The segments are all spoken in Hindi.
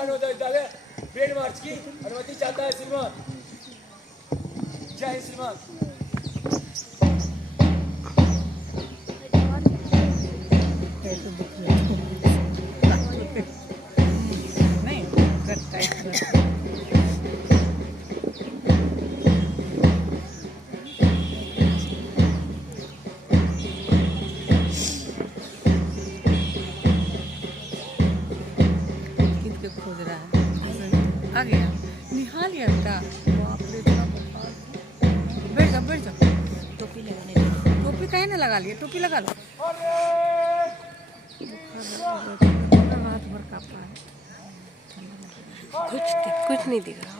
मानवता विद्यालय परेड मार्च की अनुमति चाहता है श्रीमान। जय हिंद श्रीमान। खोज रहा है आ गया निहाल यार बाप रे बैठ जा बैठ जा टोपी लगाने टोपी कहीं ना लगा लिए टोपी लगा लो रात भर कांपा है कुछ नहीं दिख रहा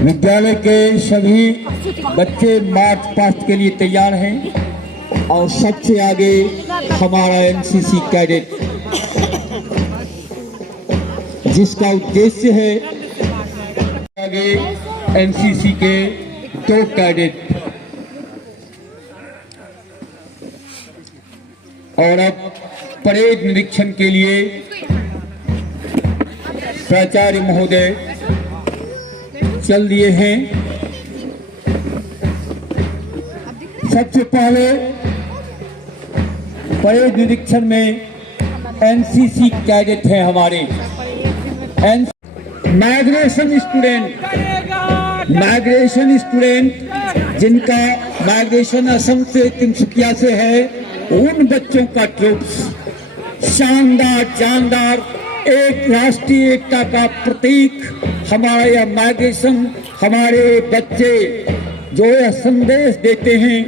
विद्यालय के सभी बच्चे मार्च पास्ट के लिए तैयार हैं और सबसे आगे हमारा एनसीसी कैडेट जिसका उद्देश्य है आगे एनसीसी के 2 कैडेट और अब परेड निरीक्षण के लिए प्राचार्य महोदय चल दिए हैं। सबसे पहले परेड निरीक्षण में एनसीसी कैडेट हैं हमारे माइग्रेशन स्टूडेंट जिनका माइग्रेशन असम से तिनसुकिया से है उन बच्चों का ट्रूप्स शानदार एक राष्ट्रीय एकता का प्रतीक हमारा यह माइग्रेशन हमारे बच्चे जो यह संदेश देते हैं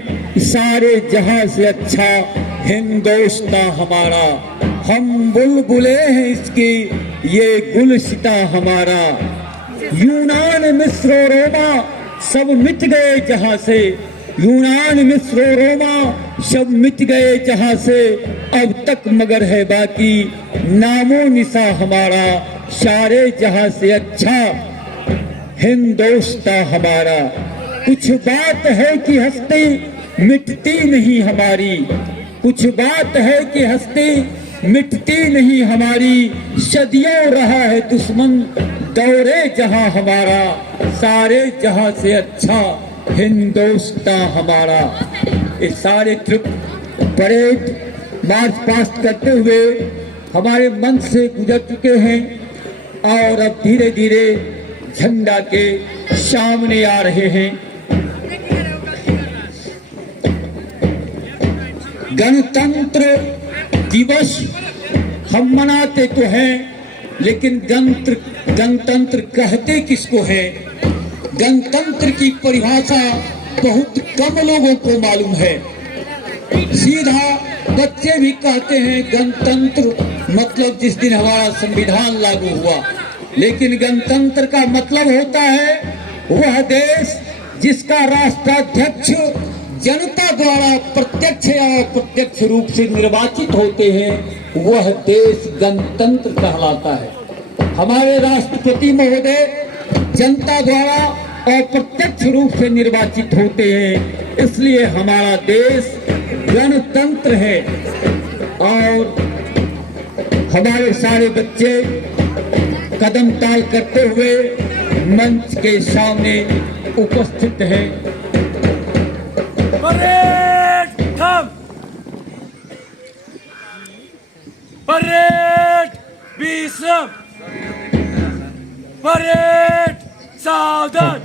सारे जहां से अच्छा हिंदुस्तान हमारा हम बुलबुले हैं इसकी ये गुलसिता हमारा यूनान मिस्र रोमा सब मिट गए जहां से यूनान मिस्र रोमा सब मिट गए जहां से अब तक मगर है बाकी नामो निशा हमारा सारे जहां से अच्छा हिंदुस्तान हमारा कुछ बात है कि हस्ती मिटती नहीं हमारी कुछ बात है कि हस्ती मिटती नहीं हमारी सदियों रहा है दुश्मन दौरे जहां हमारा सारे जहां से अच्छा हिंदुस्तान हमारा। इस सारे ट्रिप परेड मार्च पास्ट करते हुए हमारे मन से गुजर चुके हैं और अब धीरे धीरे झंडा के सामने आ रहे हैं। गणतंत्र दिवस हम मनाते तो हैं लेकिन गणतंत्र कहते किसको है? गणतंत्र की परिभाषा बहुत कम लोगों को मालूम है। सीधा बच्चे भी कहते हैं गणतंत्र मतलब जिस दिन हमारा संविधान लागू हुआ, लेकिन गणतंत्र का मतलब होता है वह देश जिसका राष्ट्राध्यक्ष जनता द्वारा प्रत्यक्ष या अप्रत्यक्ष रूप से निर्वाचित होते हैं, वह देश गणतंत्र कहलाता है। हमारे राष्ट्रपति महोदय जनता द्वारा अप्रत्यक्ष रूप से निर्वाचित होते हैं, इसलिए हमारा देश गणतंत्र है। और हमारे सारे बच्चे कदम ताल करते हुए मंच के सामने उपस्थित हैं। परेड थम, परेड विश्राम, परेड सावधान।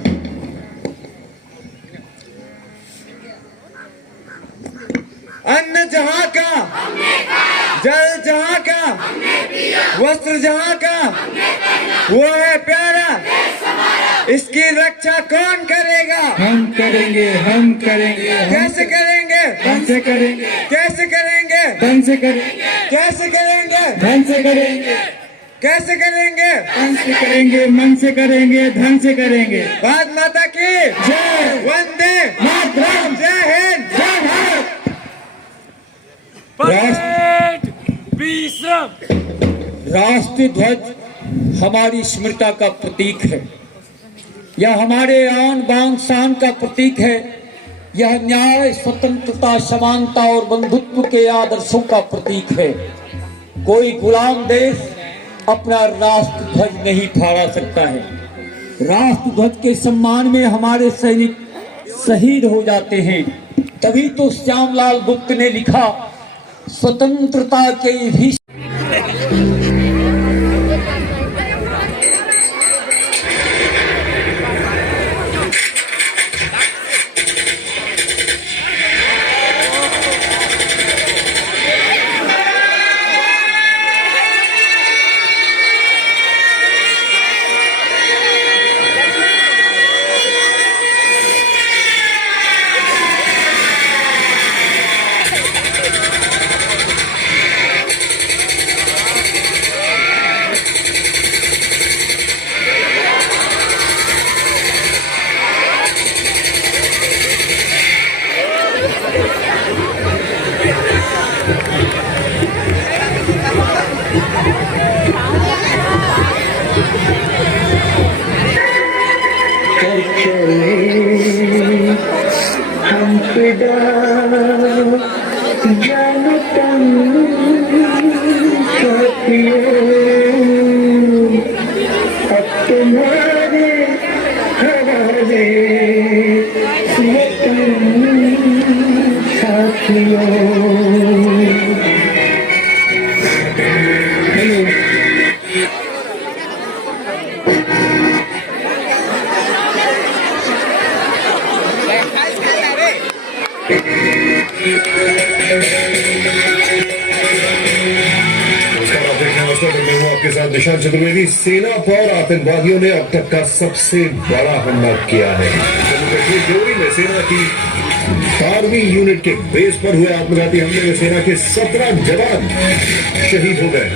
अन्न जहां का जल जहां का वस्त्र जहां का वो है प्यारा, इसकी रक्षा कौन करेगा? हम करेंगे, हम करेंगे। कैसे करेंगे? से करेंगे, कैसे करेंगे, ढंग से करेंगे, कैसे करेंगे, ढंग से करेंगे, कैसे करेंगे, ढंग से करेंगे, मन से करेंगे, ढंग से करेंगे। भारत माता की जय, वंदे मातरम, जय हिंद, जय भारत। परेड विश्राम। राष्ट्रीय ध्वज हमारी स्मृति का प्रतीक है। यह हमारे आन बान शान का प्रतीक है। यह न्याय, स्वतंत्रता, समानता और बंधुत्व के आदर्शों का प्रतीक है। कोई गुलाम देश अपना राष्ट्र ध्वज नहीं फहरा सकता है। राष्ट्र ध्वज के सम्मान में हमारे सैनिक शहीद हो जाते हैं। तभी तो श्यामलाल गुप्त ने लिखा, स्वतंत्रता के भी आपके साथ निशांत चतुर्वेदी। सेना पर आतंकवादियों ने अब तक का सबसे बड़ा हमला किया है। जम्मू कश्मीर जोरी में सेना की 12वीं यूनिट के बेस पर हुए आत्मघाती हमले में सेना के 17 जवान शहीद हो गए।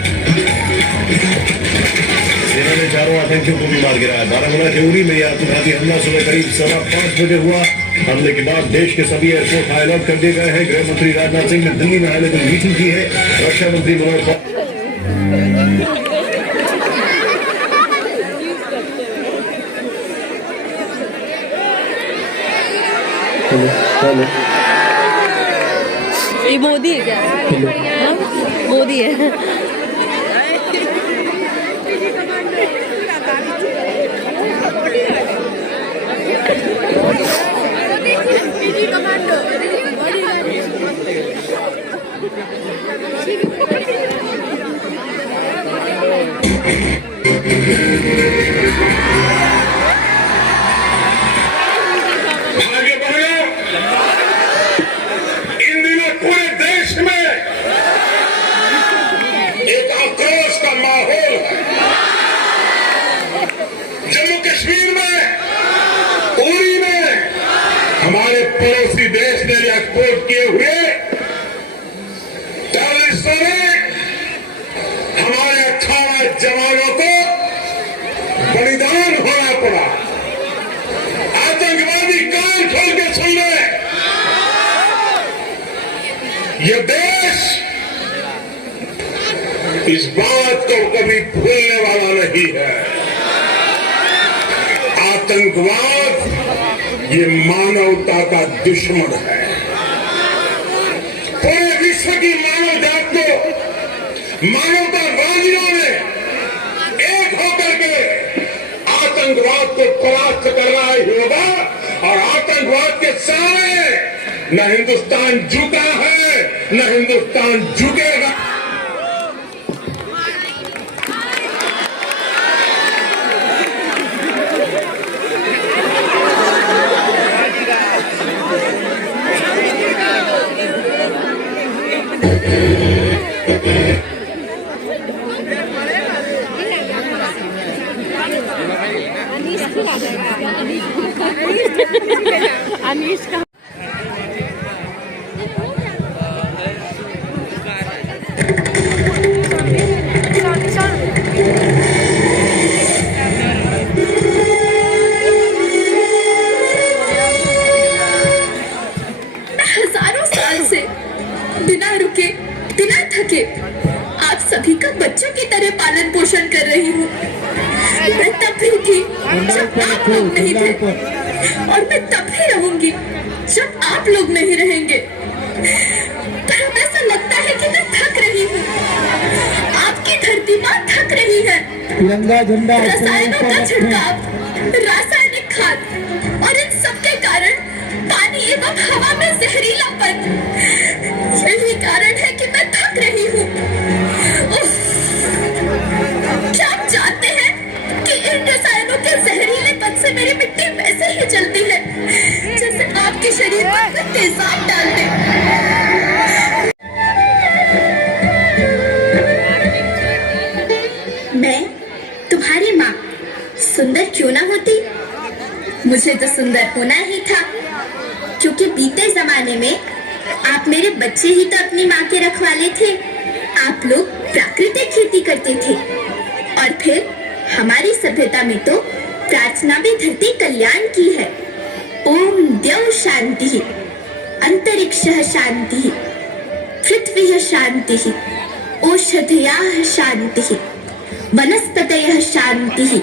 सेना ने 4 आतंकियों को भी मार गिराया। बारामूला जोरी में यह आत्मघाती हमला सुबह करीब 5:15 बजे हुआ। हमले के बाद देश के सभी एयरपोर्ट हाई अलर्ट कर दिए गए हैं। गृह मंत्री राजनाथ सिंह ने दिल्ली में हाई लेवल मीटिंग की है। रक्षा मंत्री मनोज ये मोदी है क्या? हाँ? मोदी है। आगे बढ़ो। इन दिनों पूरे देश में एक आक्रोश का माहौल है। जम्मू कश्मीर में, उरी में हमारे पड़ोसी देश ने एक्सपोर्ट किए हुए टेररिस्टों ने हमारे 18 जवानों को बलिदान होना पड़ा। आतंकवादी कान खोल के सुन ले, यह देश इस बात को कभी भूलने वाला नहीं है। आतंकवाद ये मानवता का दुश्मन है। पूरे विश्व की मानव जात को मानवतावादियों ने एक होकर के आतंकवाद को परास्त करना ही होगा। और आतंकवाद के सामने न हिंदुस्तान झुका है, न हिंदुस्तान झुकेगा। अनीश का बिना रुके, बिना थके आप सभी का बच्चों की तरह पालन पोषण कर रही हूँ। मैं तब भी थी जब आप लोग नहीं थे, और मैं तब भी रहूंगी जब आप लोग नहीं रहेंगे। पर अब ऐसा लगता है कि मैं थक रही हूँ। आपकी धरती माँ थक रही है। तिरंगा झंडा रसायनों का छिड़काव, रासायनिक खाद और इन सब के कारण पानी एवं हवा में जहरीलापन, यही कारण है कि मैं थक रही हूँ। उफ! क्या आप जानते हैं कि इन रसायनों के जहरीलेपन से मेरी मिट्टी वैसे ही जलती है जैसे आपके शरीर पर कोई तेजाब डाल दे। मैं तुम्हारी माँ सुंदर क्यों ना होती? मुझे तो सुंदर होना ही था, क्योंकि बीते जमाने में आप मेरे बच्चे ही तो अपनी माँ के रखवाले थे। आप लोग प्राकृतिक खेती करते थे, और फिर हमारी सभ्यता में तो प्रार्थना भी धरती कल्याण की है। ओम द्यौ शांति, अंतरिक्षः शांति, पृथ्वी शांति, औषधयः शांति, वनस्पतयः शांति।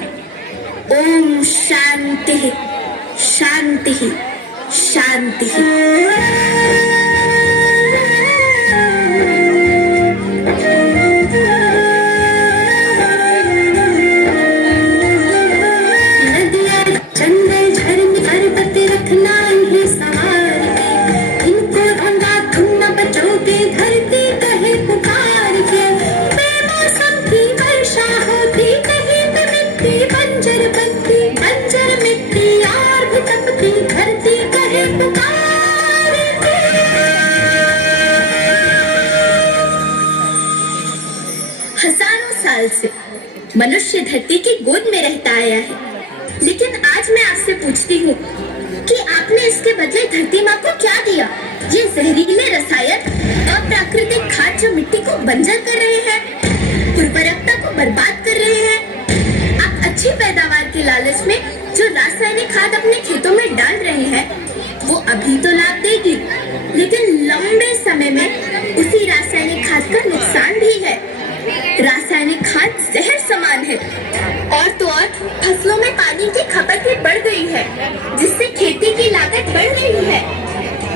ओम शांति शांति शांति। हजारों साल से मनुष्य धरती की गोद में रहता आया है, लेकिन आज मैं आपसे पूछती हूँ कि आपने इसके बदले धरती माँ को क्या दिया? ये जहरीले रसायन और प्राकृतिक खाद जो मिट्टी को बंजर कर रहे हैं, उर्वरकता को बर्बाद कर रहे हैं। आप अच्छी पैदावार के लालच में जो रासायनिक खाद अपने खेतों में डाल रहे हैं, वो अभी तो लाभ देगी, लेकिन लंबे समय में उसी रासायनिक खाद का नुकसान भी है। रासायनिक खाद जहर समान है, और तो और फसलों में पानी की खपत भी बढ़ गई है, जिससे खेती की लागत बढ़ रही है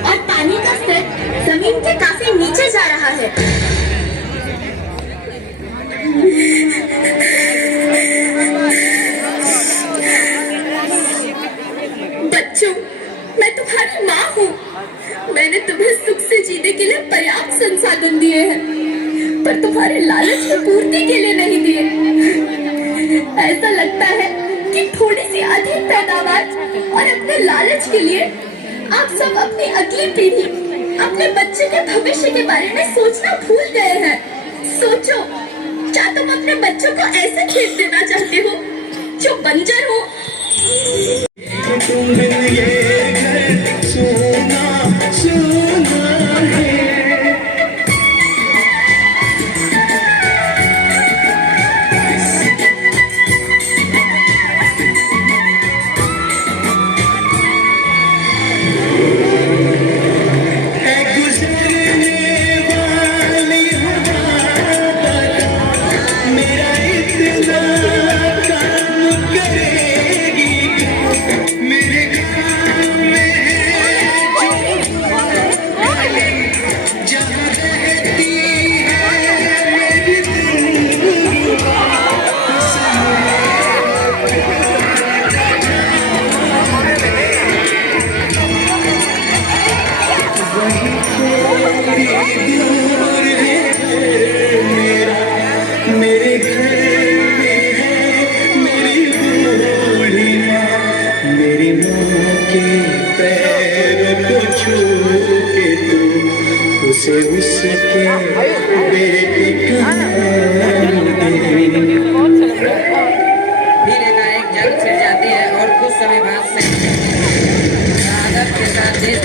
और पानी का स्तर जमीन के काफी नीचे जा रहा है। बच्चों, मैं तुम्हारी माँ हूँ। मैंने तुम्हें सुख से जीने के लिए पर्याप्त संसाधन दिए हैं, पर तुम्हारे लालच की पूर्ति के लिए नहीं दिए। ऐसा लगता है कि थोड़ी सी अधिक पैदावार और अपने लालच के लिए आप सब अपनी अगली पीढ़ी, अपने बच्चे के भविष्य के बारे में सोचना भूल गए हैं। सोचो, क्या तुम अपने बच्चों को ऐसे खेत देना चाहते हो जो बंजर हो? जंग छिड़ जाती है और कुछ समय बाद से के साथ देश